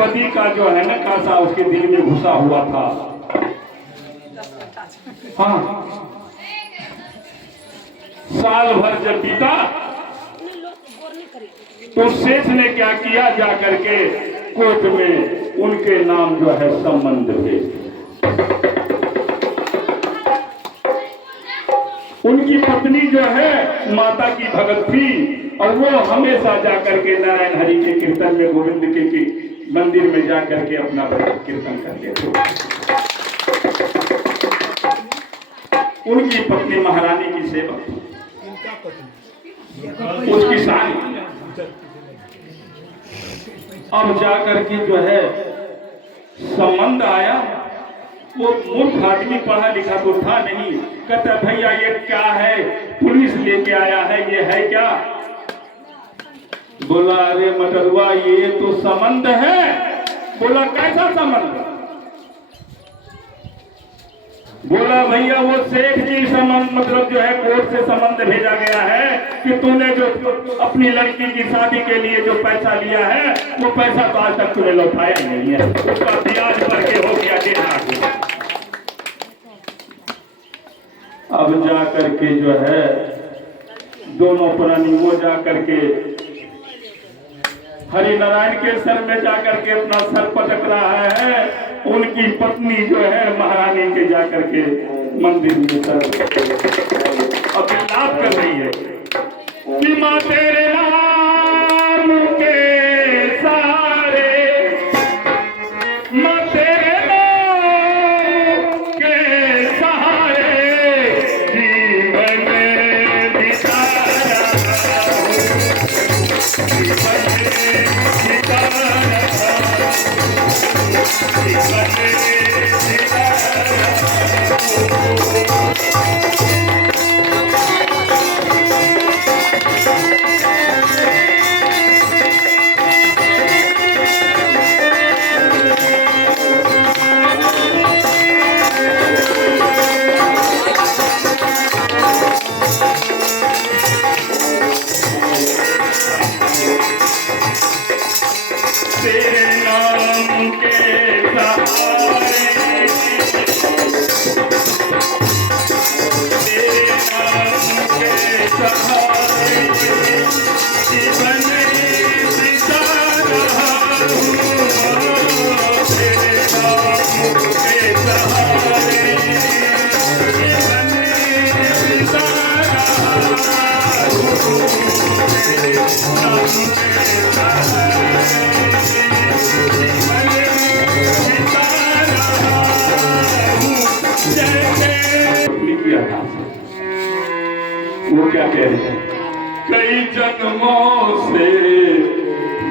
बदी का जो है ना कासा उसके दिल में घुसा हुआ था। हाँ, साल भर जब बीता तो सेठ ने क्या किया, जा करके कोर्ट में उनके नाम जो है संबंध भेज। उनकी पत्नी जो है माता की भगत थी और वो हमेशा जाकर के नारायण हरि के कीर्तन में, गोविंद के मंदिर में जाकर के अपना कीर्तन करते थे। उनकी पत्नी महारानी की सेवक थी, उसकी सारी। अब जाकर के जो है संबंध आया। वो मूर्ख आदमी, पढ़ा लिखा तो था नहीं, कहता भैया ये क्या है, पुलिस लेके आया है, ये है क्या? बोला अरे मटरुआ ये तो संबंध है। बोला कैसा संबंध? बोला भैया वो सेठ जी संबंध, मतलब जो है कोर्ट से संबंध भेजा गया है कि तूने जो अपनी लड़की की शादी के लिए जो पैसा लिया है वो पैसा तो आज तक तूने लौटाया नहीं है, उसका ब्याज भर के हो गया 1.5 लाख। अब जा करके जो है दोनों प्राणी वो जा करके हरिनारायण के सर में जाकर के अपना सर पटक रहा है। उनकी पत्नी जो है महारानी के जाकर के मंदिर में सर अब विलाप कर रही है कि मां तेरे नाम के सहारे, मां तेरे नाम के सहारे जीवन बिता रहा हूं, जीवन बिता तेरे नाम के सहारे, तेरे नाम के सहारे जीवन बिता रहा हूँ, तेरे नाम के सहारे जीवन बिता रहा हूँ, तेरे नाम के सहारे वो क्या कह रहे हैं? कई जन्मों से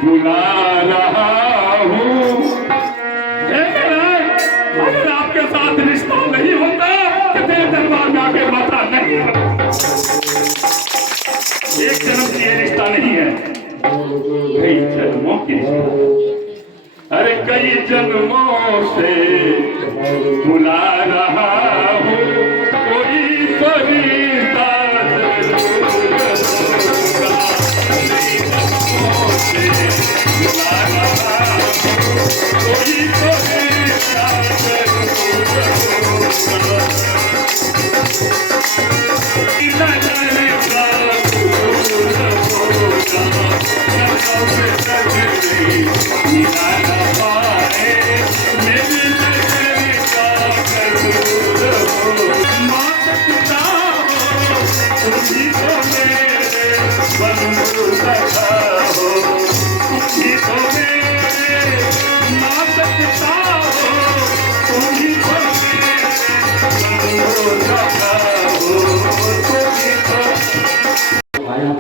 बुला रहा हूँ, अगर आपके साथ रिश्ता नहीं होता तो तेरे दरबार में आके माता नहीं। एक जन्म की ये रिश्ता नहीं है, कई जन्मों की रिश्ता। अरे कई जन्मों से बुला रहा हूँ, कोई फरिश्ता बुला रहा हूँ, कोई फरिश्ता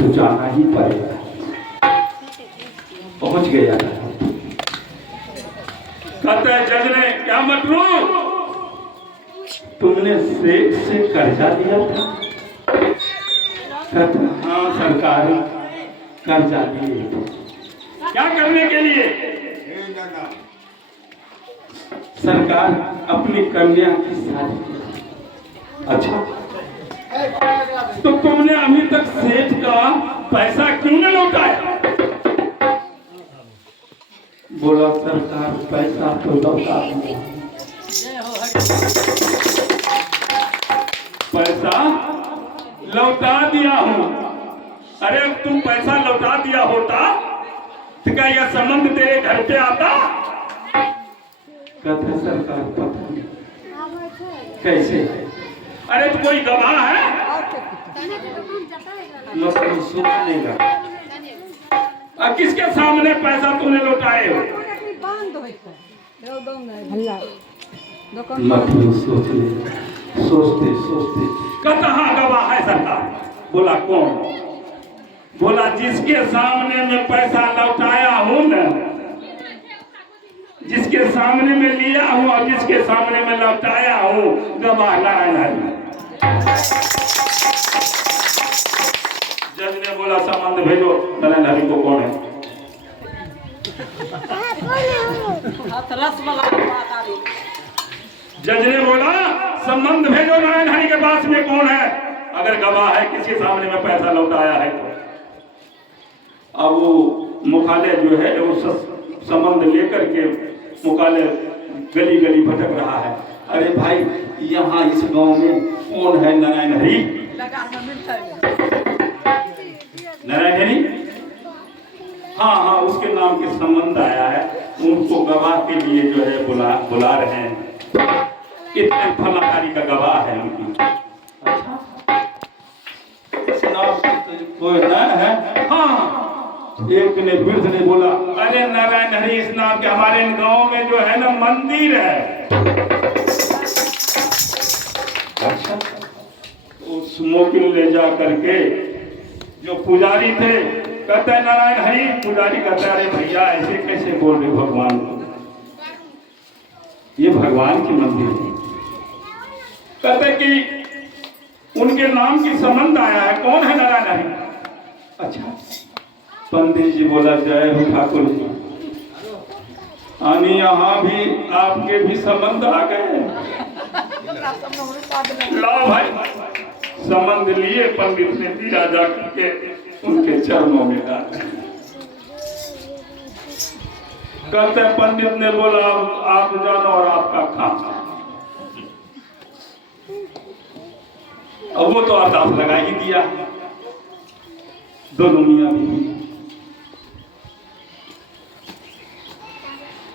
जाना ही पड़ेगा। पहुंच गया कहता है जज ने, क्या मटरू तुमने सेठ से कर्जा लिया था? कहता हाँ सरकार कर्जा लिए। क्या करने के लिए? सरकार अपनी कन्या की शादी। अच्छा तो तुमने अभी तक सेठ का पैसा क्यों नहीं लौटाया? बोला सरकार पैसा तो लौटा दिया, पैसा लौटा दिया हूं। अरे तुम पैसा लौटा दिया होता तो क्या यह संबंध तेरे घर पे आता? कहते सरकार पता नहीं कैसे। अरे तो कोई गवाह है? मतलब सोचने का। किसके सामने पैसा तूने लौटाए हो? मतलब सोचते सोचते कहता हाँ गवाह है सरकार। बोला कौन? बोला जिसके सामने मैं पैसा लौटाया हूं न, जिसके सामने मैं लिया हूं और जिसके सामने मैं लौटाया हूं, गवाह नारायण हरि। जज ने बोला संबंध भेजो। नारायण हरि को कौन है? जज ने बोला संबंध भेजो नारायण हरि के पास में कौन है, अगर गवाह है किसी सामने में पैसा लौटाया है तो। अब वो मुखालय जो है वो संबंध लेकर के मुखालय गली गली भटक रहा है। अरे भाई यहाँ इस गांव में कौन है नारायण हरि? नारायण हरि? हाँ हाँ उसके नाम के संबंध आया है, उनको गवाह के लिए जो है बुला रहे हैं। इतने फलाकारी का गवाह है उनकी। कोई ना है? हाँ एक ने वृद्ध ने बोला अरे नारायण हरि इस नाम के हमारे गांव में जो है ना मंदिर है। अच्छा उस मोकिल ले जा करके जो पुजारी थे, कहता है नारायण हरि। पुजारी कहता है अरे भैया ऐसे कैसे बोल रहे भगवान को, ये भगवान की मंदिर है। कहते कि उनके नाम की संबंध आया है, कौन है नारायण हरि? अच्छा पंडित जी बोला जय हो ठाकुर जी, आनी यहाँ भी आपके भी संबंध आ गए। लाओ भाई संबंध लिए, पंडित ने दिया जाकर के उनके चरणों में डाल। कहते पंडित ने बोला आप जानो और आपका काम। अब वो तो अरदास लगा ही दिया। दोनों मियां बीवी।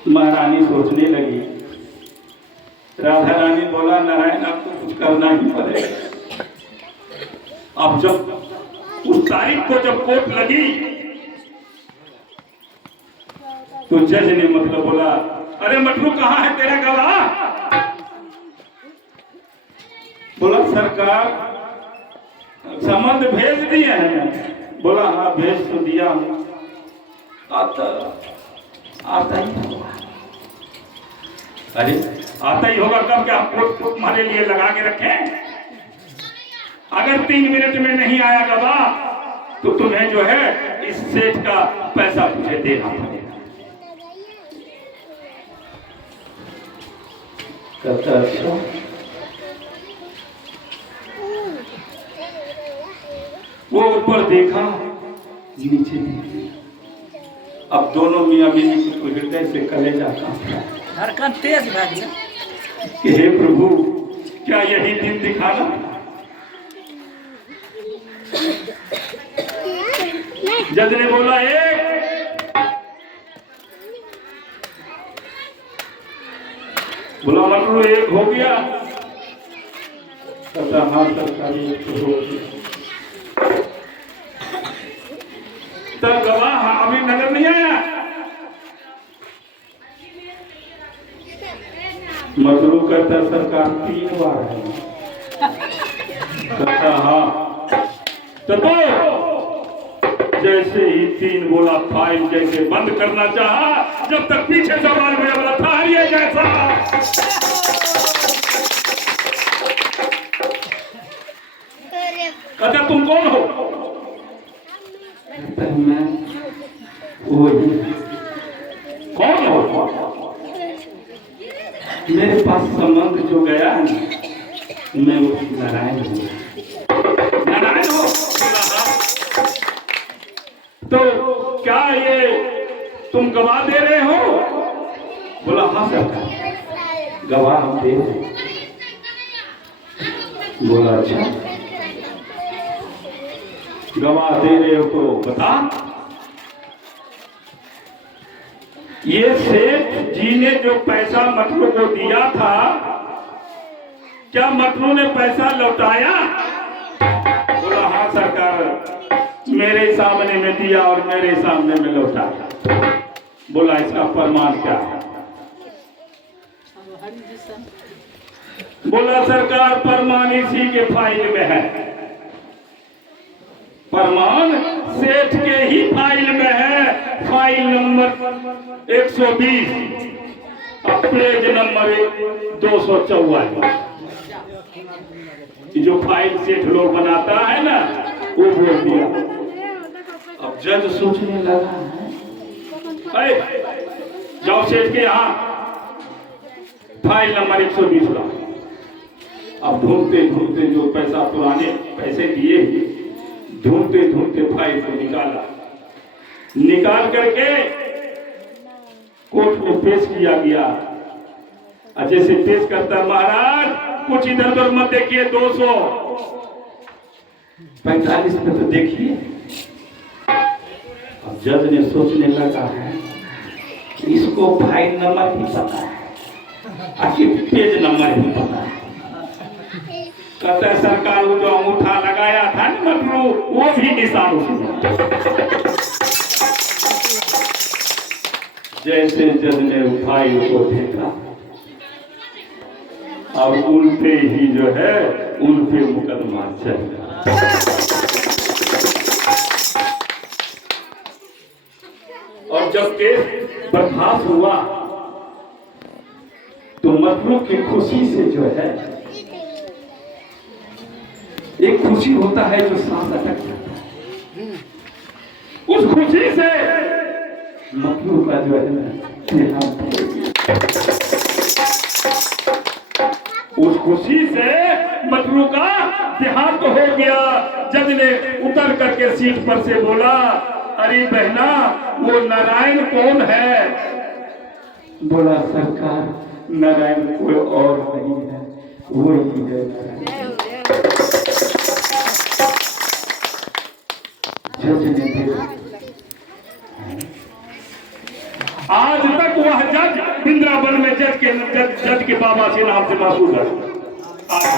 महारानी सोचने लगी। राधा रानी बोला नारायण आपको कुछ करना ही पड़ेगा। अब जब उस तारीख को जब कोर्ट लगी तो जज ने मतलब बोला अरे मटरू कहाँ है तेरा गवाह? बोला सरकार संबंध भेज दिए हैं। बोला हाँ भेज तो दिया हूं, आता ही होगा। अरे आता ही होगा कब? क्या कोर्ट तुम्हारे लिए लगा के रखे? अगर 3 मिनट में नहीं आया गवाह तो तुम्हें जो है इस सेठ का पैसा तुझे देना पड़ेगा। वो ऊपर देखा नीचे देखा। अब दोनों मियां बीवी को हृदय से कलेजा धड़कन तेज भाग गया कि हे प्रभु क्या यही दिन दिखाना? जज ने बोला एक, बोला मतलब एक हो गया। हाँ सरकारी हो गया। तब गवाह अभी नजर नहीं आया। मजरू कहता सरकार 3 बार है। कहता हाँ तो जैसे ही 3 बोला फाइल जैसे बंद करना चाहा, जब तक पीछे सवाल में बोला था ये जैसा। कहता तुम कौन हो? मैं वही। कौन हो? मेरे पास संबंध जो गया है मैं वो नारायण हूँ। नारायण हो? तो क्या ये तुम गवाह दे रहे हो? बोला हाँ सरकार, गवाह हम दे रहे हैं। बोला अच्छा, गवाह दे रहे हो तो बता। ये सेठ जी ने जो पैसा मटरू को दिया था, क्या मटरू ने पैसा लौटाया? बोला हाँ सरकार, मेरे सामने में दिया और मेरे सामने में लौटाया। बोला इसका प्रमाण क्या है? बोला सरकार, प्रमाण इसी के फाइल में है। प्रमाण सेठ के ही फाइल में है, फाइल नंबर 120 और पेज नंबर 244। जो फाइल सेठ लोग बनाता है ना, वो बोल दिया। अब जज सोचने लगा, जाओ सेठ के यहाँ फाइल नंबर 120 ला। अब ढूंढते ढूंढते जो पैसा पुराने पैसे दिए, ढूंढते ढूंढते फाइल को निकाल करके कोर्ट में पेश किया गया। जैसे पेश करता, महाराज कुछ इधर उधर मत देखिए, 245 में तो देखिए। अब जज ने सोचने लगा है कि इसको फाइल नंबर भी पता है, आखिर पेज नंबर भी पता है। कहता है सरकार, वो जो अंगूठा लगाया था ना मटरू, वो भी निशान उसमें। जैसे जज ने फाइल को देखा, अब उल्टे ही जो है उल्टे मुकदमा चल गया। और जब केस बर्खास्त हुआ तो मटरू की खुशी से जो है, एक खुशी होता है जो सांस अटक जाता है, उस खुशी से मटरू का जो है उस खुशी से मटरू का देहांत हो गया। जज ने उतर करके सीट पर से बोला, अरे बहना, वो नारायण कौन है? बोला सरकार, नारायण कोई और नहीं है, वो ही है नारायण। जज ने देखा, आज तक वह जज वृंदावन में जज के बाबा से नाम से मशहूर है। आज